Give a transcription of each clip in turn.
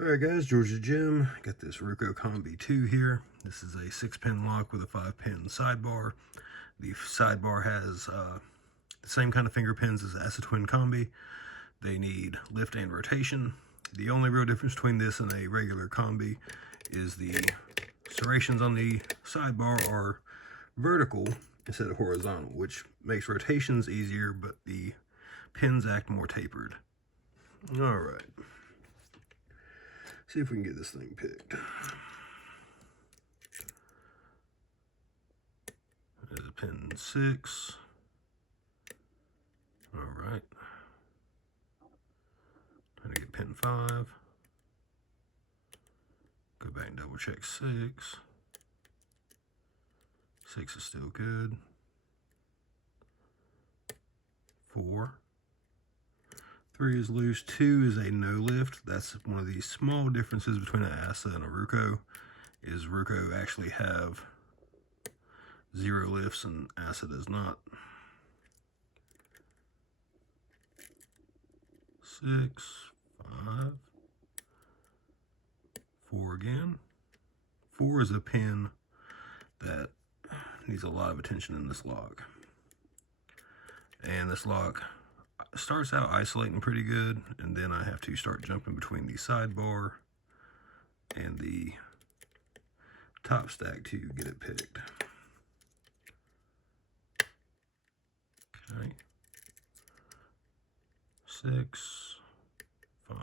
Alright guys, Georgia Jim. Got this Ruko Combi 2 here. This is a 6-pin lock with a 5-pin sidebar. The sidebar has the same kind of finger pins as the Acetwin Combi. They need lift and rotation. The only real difference between this and a regular Combi is the serrations on the sidebar are vertical instead of horizontal, which makes rotations easier, but the pins act more tapered. Alright. See if we can get this thing picked. There's a pin 6. Alright. Trying to get pin 5. Go back and double check 6. 6 is still good. 4. 3 is loose. 2 is a no lift. That's one of the small differences between an ASA and a Ruko. Is Ruko actually have 0 lifts and ASA does not. 6, 5, 4 again. 4 is a pin that needs a lot of attention in this lock. And this lock starts out isolating pretty good, and then I have to start jumping between the sidebar and the top stack to get it picked. Okay. 6, 5,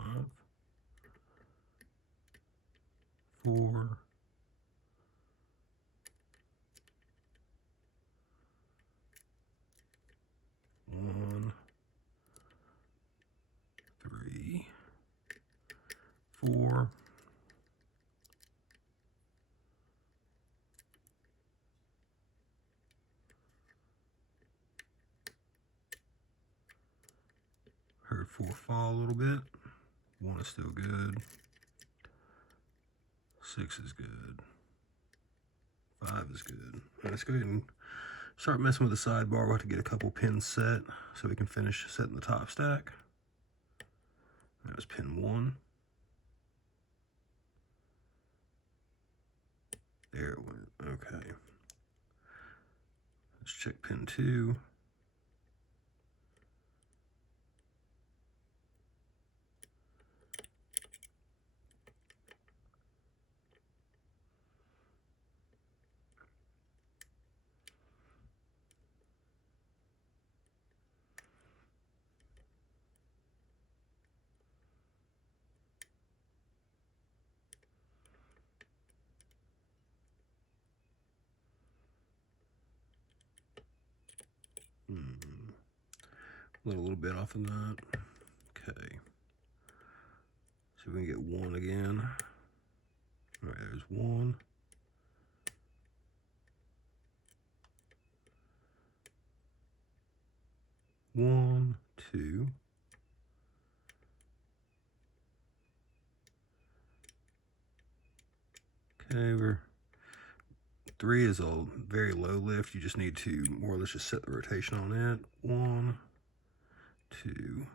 4, 1, 3, 4, 4 fall a little bit. 1 is still good. 6 is good. 5 is good. Right, let's go ahead and start messing with the sidebar. We'll have to get a couple pins set so we can finish setting the top stack. That was pin 1. There it went. Okay. Let's check pin 2. Let a little bit off of that. Okay. So we can get 1 again. All right, there's 1. 1, 2. Okay, 3 is a very low lift. You just need to more or less just set the rotation on it. 1, 2,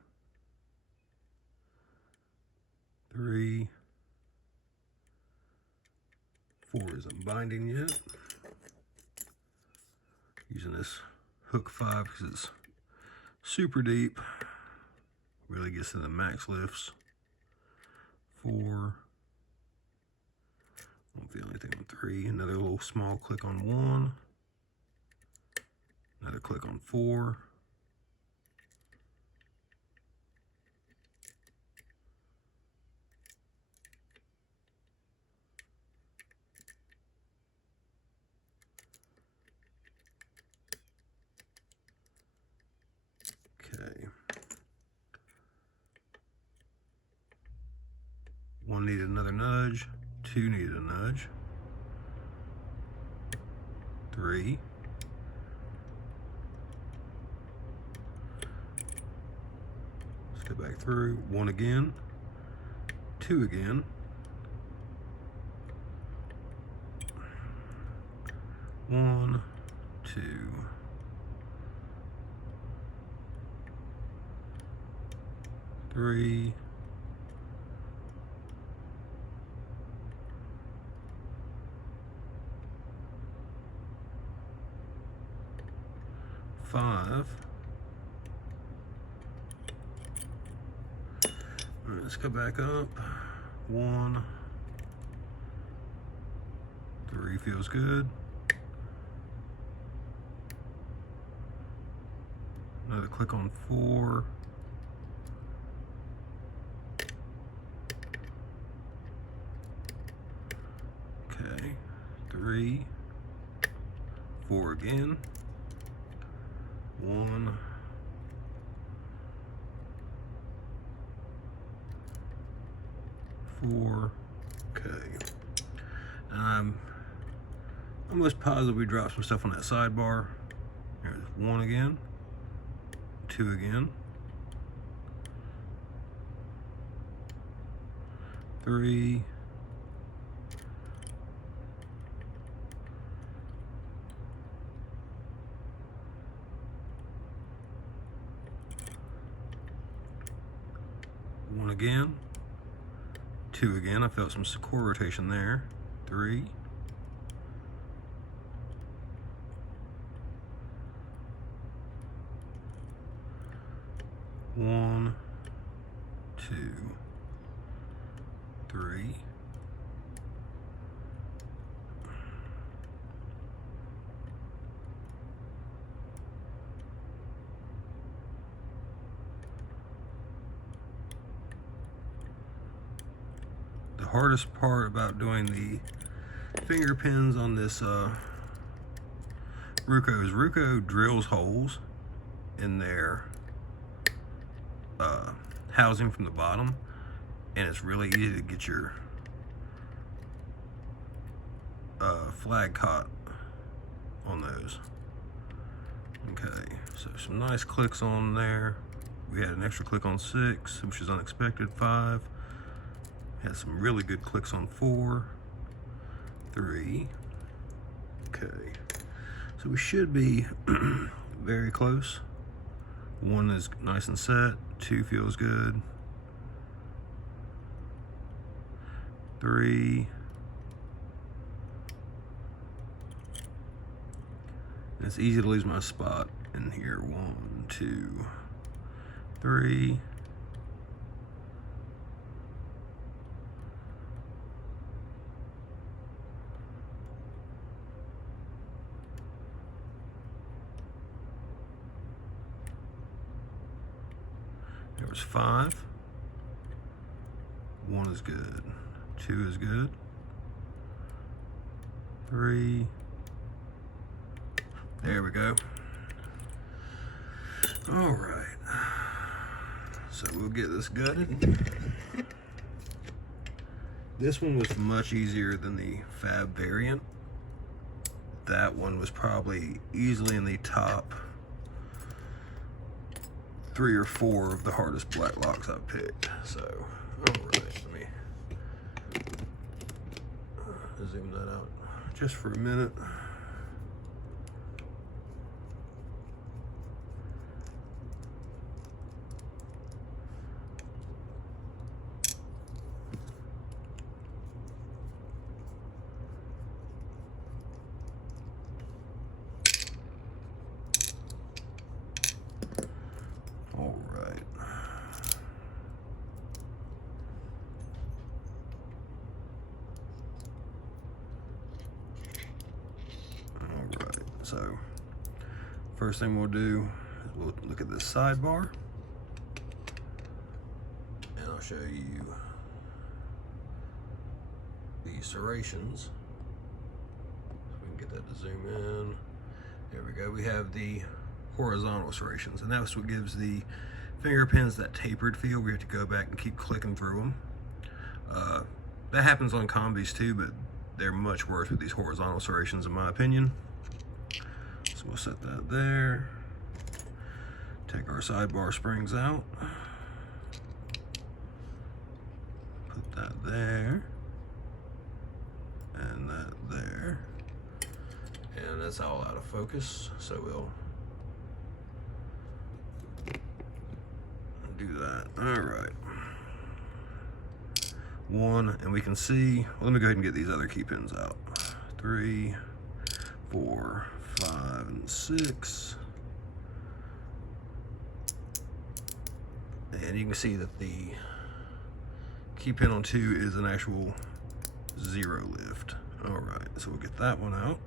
3, 4 isn't binding yet. Using this hook 5 because it's super deep. Really gets into max lifts. 4. Won't feel anything on 3. Another little small click on 1. Another click on 4. Okay. 1 needed another nudge. 2 needed a nudge. 3. Let's go back through. 1 again. 2 again. 1, 2. 3, 5. All right, let's go back up. 1, 3 feels good. Another click on 4. Okay, 3, 4 again. 1, 4. Okay. I'm almost positive we dropped some stuff on that sidebar. There's 1 again. 2 again. 3. 1 again. 2 again. I felt some core rotation there. 3. 1, 2, 3. The hardest part about doing the finger pins on this Ruko is Ruko drills holes in their housing from the bottom, and it's really easy to get your flag caught on those. Okay, so some nice clicks on there. We had an extra click on 6, which is unexpected. 5. Had some really good clicks on 4. 3. Okay, so we should be very close. 1 is nice and set. 2 feels good. 3. And it's easy to lose my spot in here. 1, 2, 3. There was 5. 1 is good. 2 is good. 3. There we go. All right. So we'll get this gutted. This one was much easier than the Fab variant. That one was probably easily in the top 3 or 4 of the hardest black locks I've picked. So, all right, let me zoom that out just for a minute. All right. So first thing we'll do is we'll look at this sidebar, and I'll show you the serrations. So we can get that to zoom in. There we go. We have the horizontal serrations, and that's what gives the finger pins that tapered feel. We have to go back and keep clicking through them. That happens on combis too, but they're much worse with these horizontal serrations in my opinion. So we'll set that there. Take our sidebar springs out. Put that there. And that there. And that's all out of focus, so we'll do that. All right. 1, and we can see, well, let me go ahead and get these other key pins out. 3, 4, 5, and 6. And you can see that the key pin on 2 is an actual 0 lift. Alright, so we'll get that one out.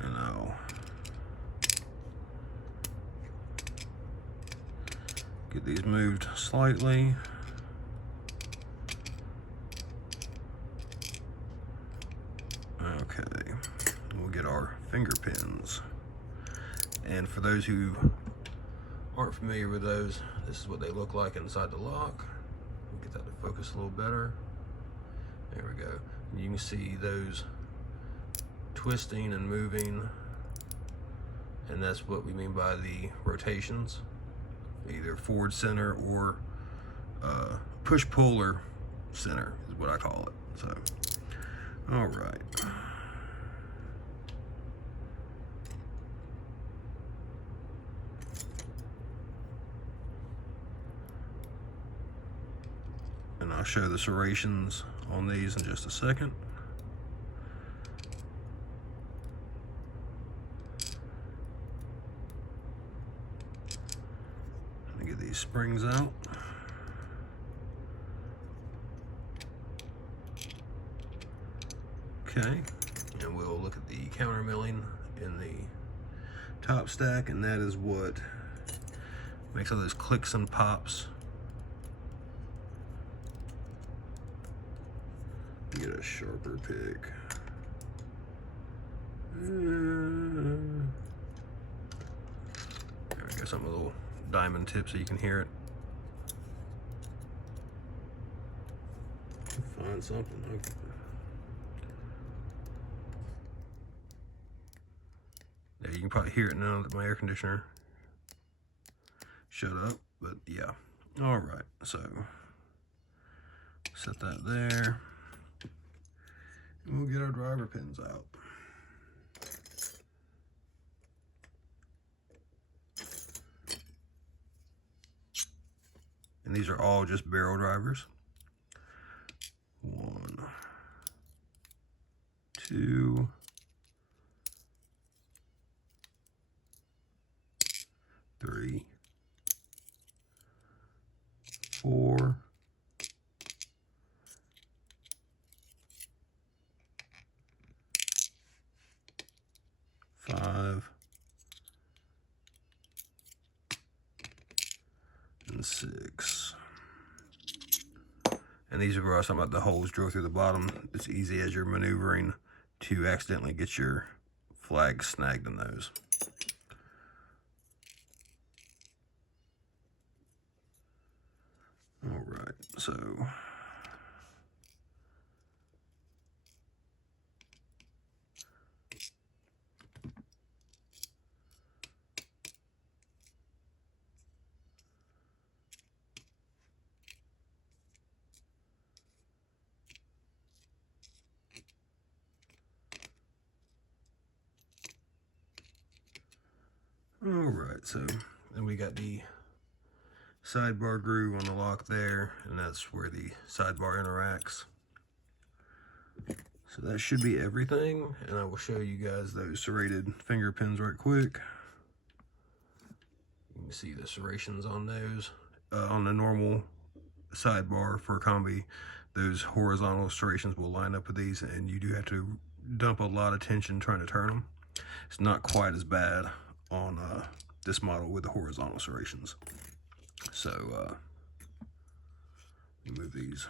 And I'll get these moved slightly. Okay, we'll get our finger pins. And for those who aren't familiar with those, this is what they look like inside the lock. We'll get that to focus a little better. There we go. You can see those twisting and moving, and that's what we mean by the rotations, either forward center or push-pull or center is what I call it. So, all right. And I'll show the serrations on these in just a second. Let me get these springs out. Okay, and we'll look at the counter milling in the top stack, and that is what makes all those clicks and pops. Get a sharper pick. There we go, something with a little diamond tip so you can hear it. Find something. Okay. Yeah, you can probably hear it now that my air conditioner shut up, but yeah. All right, so set that there. And we'll get our driver pins out. And these are all just barrel drivers. 1, 2, 3, 4, 5, and 6. And these are where I was talking about the holes drill through the bottom. It's easy as you're maneuvering to accidentally get your flag snagged in those. All right, so then we got the sidebar groove on the lock there, and that's where the sidebar interacts. So that should be everything, and I will show you guys those serrated finger pins right quick. You can see the serrations on those. On the normal sidebar for a combi, those horizontal serrations will line up with these, and you do have to dump a lot of tension trying to turn them. It's not quite as bad on this model with the horizontal serrations. So move these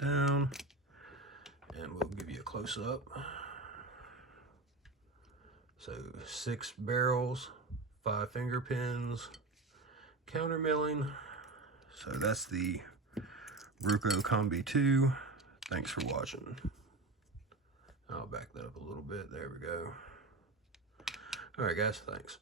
down, and we'll give you a close-up. So 6 barrels, 5 finger pins, counter milling. So that's the Ruko Combi 2. Thanks for watching. I'll back that up a little bit. There we go. All right, guys, thanks.